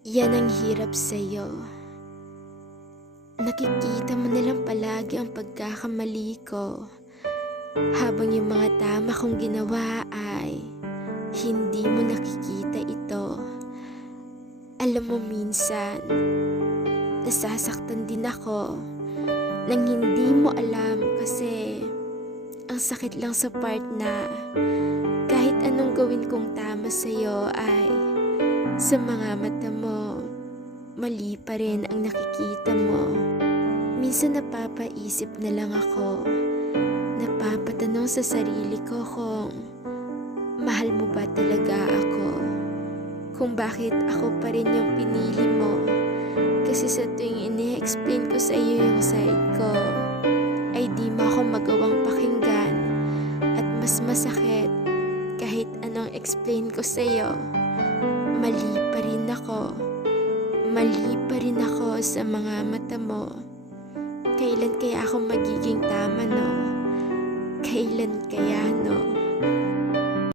Yan ang hirap sa'yo. Nakikita mo nalang palagi ang pagkakamali ko, habang yung mga tama kong ginawa ay hindi mo nakikita ito. Alam mo, minsan, nasasaktan din ako nang hindi mo alam, kasi ang sakit lang sa part na kahit anong gawin kong tama sa'yo ay sa mga mata mo, mali pa rin ang nakikita mo. Minsan napapaisip na lang ako, napapatanong sa sarili ko kung mahal mo ba talaga ako? Kung bakit ako pa rin yung pinili mo? Kasi sa tuwing ini-explain ko sa iyo yung side ko, ay di mo ako magawang pakinggan, at mas masakit kahit anong explain ko sa iyo. Mali pa rin ako. Mali pa rin ako sa mga mata mo. Kailan kaya ako magiging tama, no? Kailan kaya, no?